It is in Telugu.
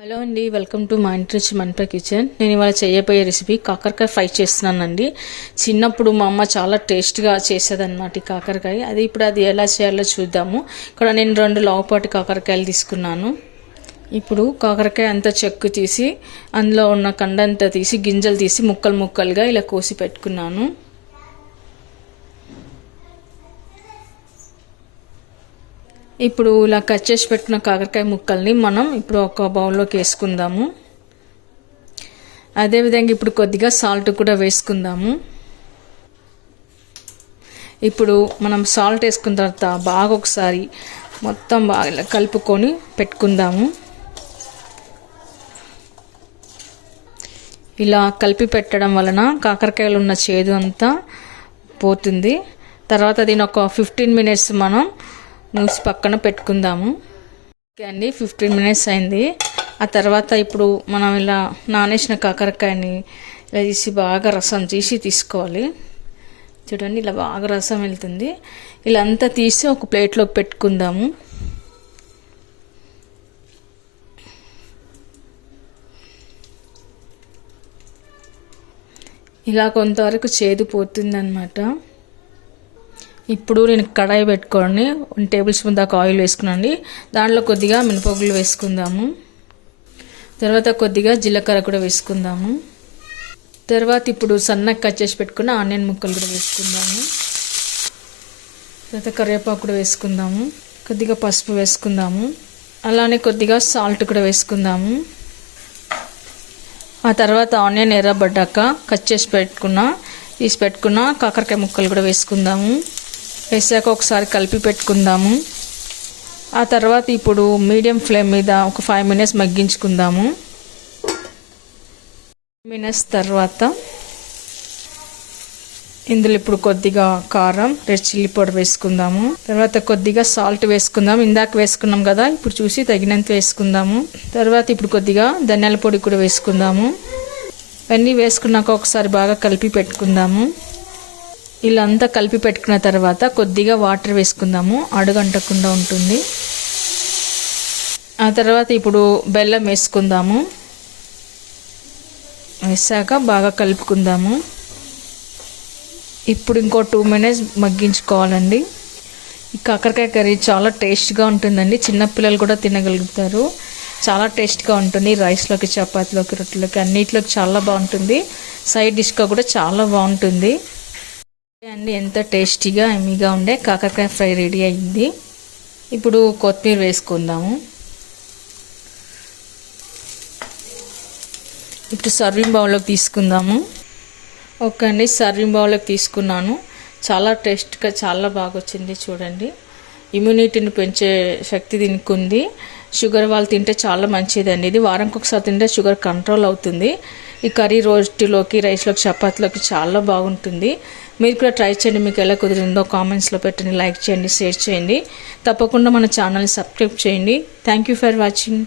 హలో అండి, వెల్కమ్ టు మా ఇంటి రుచి మన్పా కిచెన్. నేను ఇవాళ చేయబోయే రెసిపీ కాకరకాయ ఫ్రై చేస్తున్నానండి. చిన్నప్పుడు మా అమ్మ చాలా టేస్ట్గా చేసేదన్నమాట ఈ కాకరకాయ. ఇప్పుడు అది ఎలా చేయాలో చూద్దాము. ఇక్కడ నేను 2 లావుపాటి కాకరకాయలు తీసుకున్నాను. ఇప్పుడు కాకరకాయ అంతా చెక్కు తీసి అందులో ఉన్న కండంతా తీసి గింజలు తీసి ముక్కలు ముక్కలుగా ఇలా కోసి పెట్టుకున్నాను. ఇప్పుడు ఇలా కట్ చేసి పెట్టిన కాకరకాయ ముక్కల్ని మనం ఇప్పుడు ఒక బౌల్లోకి వేసుకుందాము. అదేవిధంగా ఇప్పుడు కొద్దిగా సాల్ట్ కూడా వేసుకుందాము. ఇప్పుడు మనం సాల్ట్ వేసుకున్న తర్వాత బాగా ఒకసారి మొత్తం బాగా ఇలా కలుపుకొని పెట్టుకుందాము. ఇలా కలిపి పెట్టడం వలన కాకరకాయలు ఉన్న చేదు అంతా పోతుంది. తర్వాత దీని ఒక 15 మినిట్స్ మనం మూసి పక్కన పెట్టుకుందాము. ఓకే అండి, 15 మినిట్స్ అయింది. ఆ తర్వాత ఇప్పుడు మనం ఇలా నానేసిన కాకరకాయని ఇలా తీసి బాగా రసం తీసి తీసుకోవాలి. చూడండి, ఇలా బాగా రసం వెళ్తుంది. ఇలా అంతా తీసి ఒక ప్లేట్లోకి పెట్టుకుందాము. ఇలా కొంతవరకు చేదు పోతుందన్నమాట. ఇప్పుడు నేను కడాయి పెట్టుకొని 1 టేబుల్ స్పూన్ దాకా ఆయిల్ వేసుకున్నాండి. దాంట్లో కొద్దిగా మినపగుళ్ళు వేసుకుందాము. తర్వాత కొద్దిగా జీలకర్ర కూడా వేసుకుందాము. తర్వాత ఇప్పుడు సన్నగా కట్ చేసి పెట్టుకున్న ఆనియన్ ముక్కలు కూడా వేసుకుందాము. తర్వాత కరివేపాకు కూడా వేసుకుందాము. కొద్దిగా పసుపు వేసుకుందాము. అలానే కొద్దిగా సాల్ట్ కూడా వేసుకుందాము. ఆ తర్వాత ఆనియన్ ఎర్రబడ్డాక కట్ చేసి తీసి పెట్టుకున్న కాకరకాయ ముక్కలు కూడా వేసుకుందాము. వేసాక ఒకసారి కలిపి పెట్టుకుందాము. ఆ తర్వాత ఇప్పుడు మీడియం ఫ్లేమ్ మీద ఒక 5 మినిట్స్ మగ్గించుకుందాము. మినిట్స్ తర్వాత ఇందులో ఇప్పుడు కొద్దిగా కారం, రెడ్ చిల్లీ పౌడర్ వేసుకుందాము. తర్వాత కొద్దిగా సాల్ట్ వేసుకుందాం. ఇందాక వేసుకున్నాం కదా, ఇప్పుడు చూసి తగినంత వేసుకుందాము. తర్వాత ఇప్పుడు కొద్దిగా ధనియాల పొడి కూడా వేసుకుందాము. ఇవన్నీ వేసుకున్నాక ఒకసారి బాగా కలిపి పెట్టుకుందాము. ఇలా అంతా కలిపి పెట్టుకున్న తర్వాత కొద్దిగా వాటర్ వేసుకుందాము, అడుగంటకుండా ఉంటుంది. ఆ తర్వాత ఇప్పుడు బెల్లం వేసుకుందాము. వేసాక బాగా కలుపుకుందాము. ఇప్పుడు ఇంకో 2 మినిట్స్ మగ్గించుకోవాలండి. ఈ కాకరకాయ కర్రీ చాలా టేస్ట్గా ఉంటుందండి. చిన్నపిల్లలు కూడా తినగలుగుతారు. చాలా టేస్ట్గా ఉంటుంది. రైస్లోకి, చపాతీలోకి, రొట్టెలోకి అన్నిటిలోకి చాలా బాగుంటుంది. సైడ్ డిష్గా కూడా చాలా బాగుంటుంది అండి. ఎంత టేస్టీగా ఎమ్మీగా ఉండే కాకరకాయ ఫ్రై రెడీ అయింది. ఇప్పుడు కొత్తిమీర వేసుకుందాము. ఇప్పుడు సర్వింగ్ బౌల్లోకి తీసుకుందాము. ఓకే అండి, సర్వింగ్ బౌల్లోకి తీసుకున్నాను. చాలా టేస్ట్గా చాలా బాగా వచ్చింది. చూడండి, ఇమ్యూనిటీని పెంచే శక్తి దీనికి ఉంది. షుగర్ వాళ్ళు తింటే చాలా మంచిదండి. ఇది వారానికి ఒకసారి తింటే షుగర్ కంట్రోల్ అవుతుంది. ఈ కర్రీ రోస్టీలోకి, రైస్లోకి, చపాతీలోకి చాలా బాగుంటుంది. మీరు కూడా ట్రై చేయండి. మీకు ఎలా కుదిరిందో కామెంట్స్లో పెట్టండి. లైక్ చేయండి, షేర్ చేయండి. తప్పకుండా మన ఛానల్ని సబ్స్క్రైబ్ చేయండి. Thank you for watching.